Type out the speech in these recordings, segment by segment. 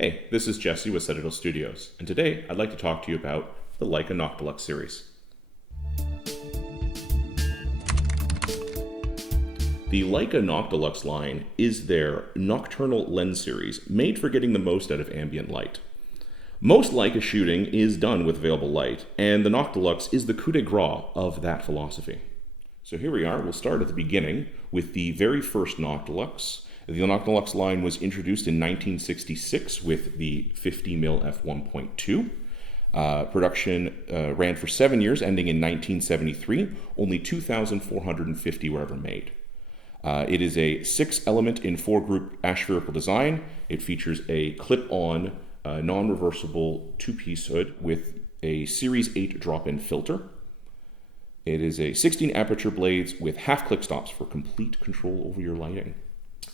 Hey, this is Jesse with Setadel Studios, and today I'd like to talk to you about the Leica Noctilux series. The Leica Noctilux line is their nocturnal lens series made for getting the most out of ambient light. Most Leica shooting is done with available light, and the Noctilux is the coup de grace of that philosophy. So here we are. We'll start at the beginning with the very first Noctilux. The Noctilux line was introduced in 1966 with the 50mm f1.2. Production ran for 7 years, ending in 1973. Only 2,450 were ever made. It is a 6-element in 4-group aspherical design. It features a clip-on, non-reversible 2-piece hood with a Series 8 drop-in filter. It is a 16 aperture blades with half-click stops for complete control over your lighting.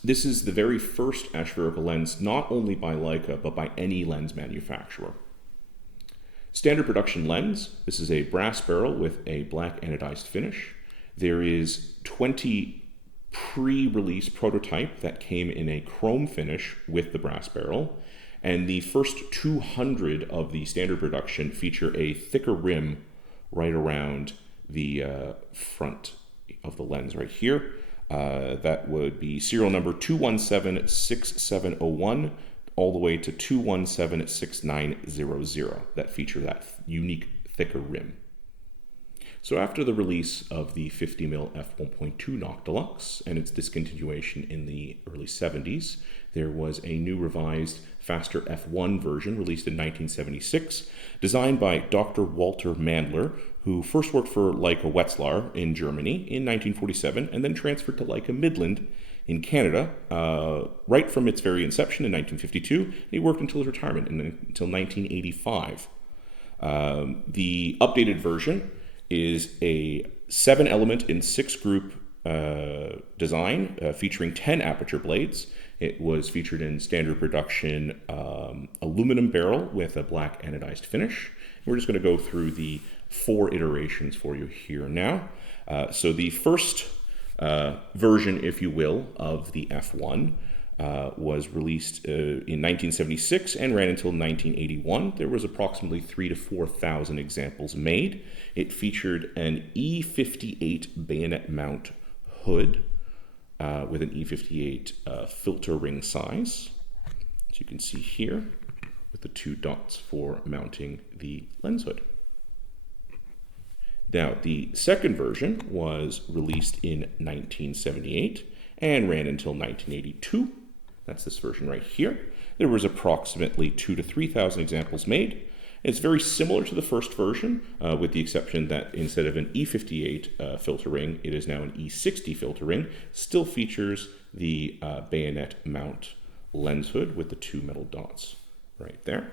This is the very first aspherical lens, not only by Leica, but by any lens manufacturer. Standard production lens. This is a brass barrel with a black anodized finish. There is 20 pre-release prototype that came in a chrome finish with the brass barrel. And the first 200 of the standard production feature a thicker rim right around the front of the lens right here. That would be serial number 2176701 all the way to 2176900 that feature that unique thicker rim. So after the release of the 50mm f1.2 Noctilux and its discontinuation in the early 70s, there was a new revised faster f1 version released in 1976, designed by Dr. Walter Mandler, who first worked for Leica Wetzlar in Germany in 1947 and then transferred to Leica Midland in Canada right from its very inception in 1952. He worked until his retirement until 1985. The updated version is a 7-element in 6-group design featuring 10 aperture blades. It was featured in standard production aluminum barrel with a black anodized finish. We're just going to go through the 4 iterations for you here now. So the first version, if you will, of the F1 was released in 1976 and ran until 1981. There was approximately 3,000 to 4,000 examples made. It featured an E58 bayonet mount hood with an E58 filter ring size, as you can see here, with the 2 dots for mounting the lens hood. Now, the second version was released in 1978 and ran until 1982. That's this version right here. There was approximately 2,000 to 3,000 examples made. It's very similar to the first version, with the exception that instead of an E58 filter ring, it is now an E60 filter ring. Still features the bayonet mount lens hood with the 2 metal dots right there.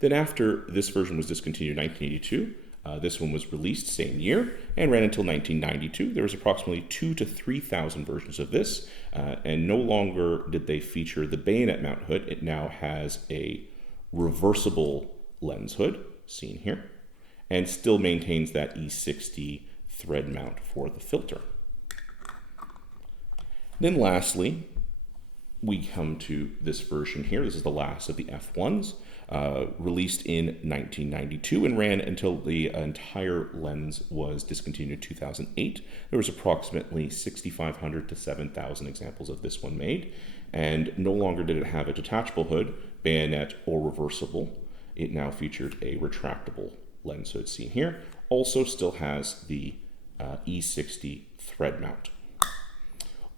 Then after this version was discontinued in 1982, this one was released same year and ran until 1992. There was approximately 2,000 to 3,000 versions of this, and no longer did they feature the bayonet mount hood. It now has a reversible lens hood, seen here, and still maintains that E60 thread mount for the filter. Then lastly, we come to this version here. This is the last of the F1s, released in 1992 and ran until the entire lens was discontinued in 2008. There was approximately 6,500 to 7,000 examples of this one made, and no longer did it have a detachable hood, bayonet, or reversible. It now featured a retractable lens hood, seen here. Also still has the E60 thread mount.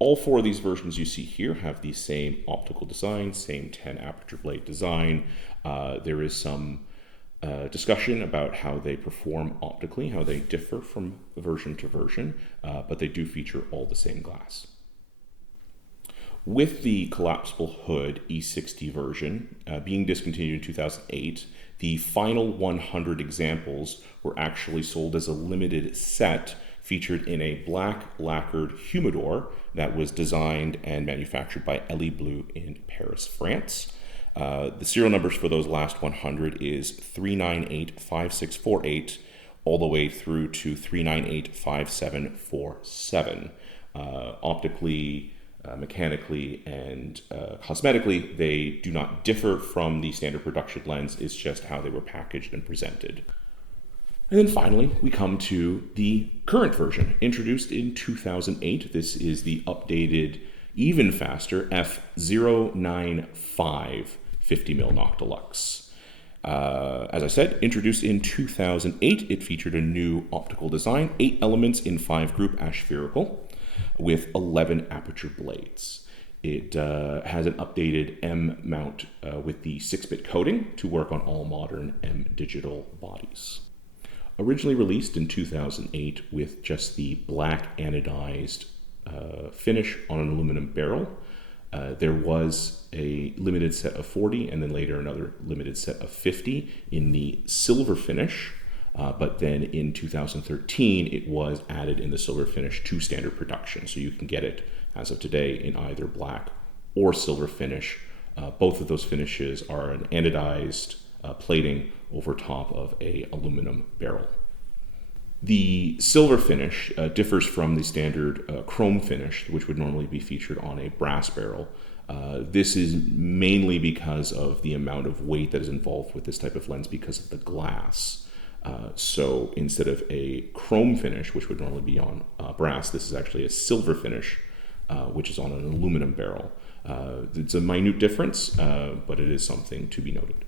All 4 of these versions you see here have the same optical design, same 10 aperture blade design. There is some discussion about how they perform optically, how they differ from version to version, but they do feature all the same glass. With the collapsible hood E60 version being discontinued in 2008, the final 100 examples were actually sold as a limited set featured in a black lacquered humidor that was designed and manufactured by Elie Bleu in Paris, France. The serial numbers for those last 100 is 3985648 all the way through to 3985747. Optically, Mechanically and cosmetically, they do not differ from the standard production lens. It's just how they were packaged and presented. And then finally, we come to the current version, introduced in 2008. This is the updated, even faster f095 50mm Noctilux. As I said, introduced in 2008, it featured a new optical design, 8 elements in 5-group aspherical with 11 aperture blades. It has an updated M mount with the 6-bit coding to work on all modern M digital bodies. Originally released in 2008 with just the black anodized finish on an aluminum barrel, there was a limited set of 40 and then later another limited set of 50 in the silver finish. But then in 2013, it was added in the silver finish to standard production. So you can get it as of today in either black or silver finish. Both of those finishes are an anodized plating over top of a aluminum barrel. The silver finish differs from the standard chrome finish, which would normally be featured on a brass barrel. This is mainly because of the amount of weight that is involved with this type of lens because of the glass. So instead of a chrome finish, which would normally be on brass, this is actually a silver finish, which is on an aluminum barrel. It's a minute difference, but it is something to be noted.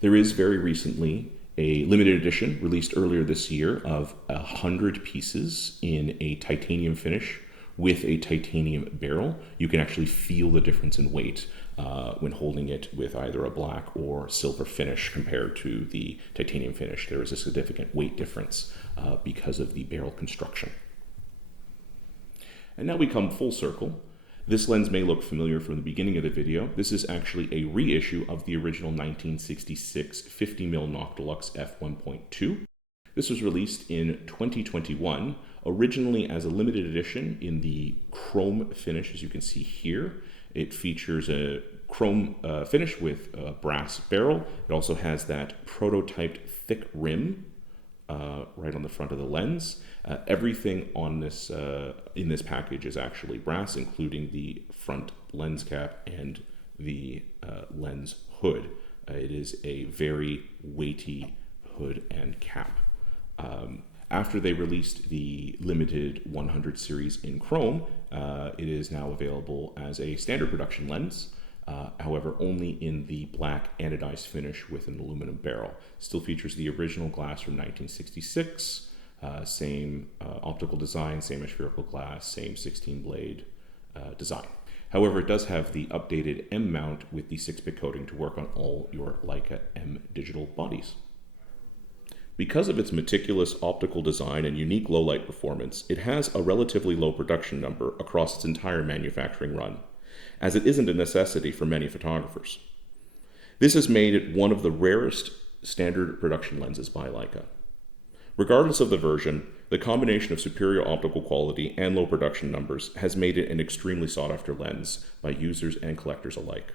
There is very recently a limited edition released earlier this year of 100 pieces in a titanium finish with a titanium barrel. You can actually feel the difference in weight when holding it with either a black or silver finish compared to the titanium finish. There is a significant weight difference because of the barrel construction. And now we come full circle. This lens may look familiar from the beginning of the video. This is actually a reissue of the original 1966 50mm Noctilux f1.2. This was released in 2021, originally as a limited edition in the chrome finish, as you can see here. It features a chrome finish with a brass barrel. It also has that prototyped thick rim right on the front of the lens. Everything on this in this package is actually brass, including the front lens cap and the lens hood. It is a very weighty hood and cap. After they released the limited 100 series in chrome, it is now available as a standard production lens. However, only in the black anodized finish with an aluminum barrel. Still features the original glass from 1966, same optical design, same aspherical glass, same 16-blade design. However, it does have the updated M mount with the 6-bit coding to work on all your Leica M digital bodies. Because of its meticulous optical design and unique low-light performance, it has a relatively low production number across its entire manufacturing run, as it isn't a necessity for many photographers. This has made it one of the rarest standard production lenses by Leica. Regardless of the version, the combination of superior optical quality and low production numbers has made it an extremely sought-after lens by users and collectors alike,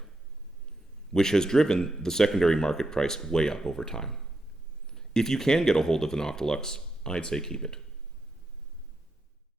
which has driven the secondary market price way up over time. If you can get a hold of the Noctilux, I'd say keep it.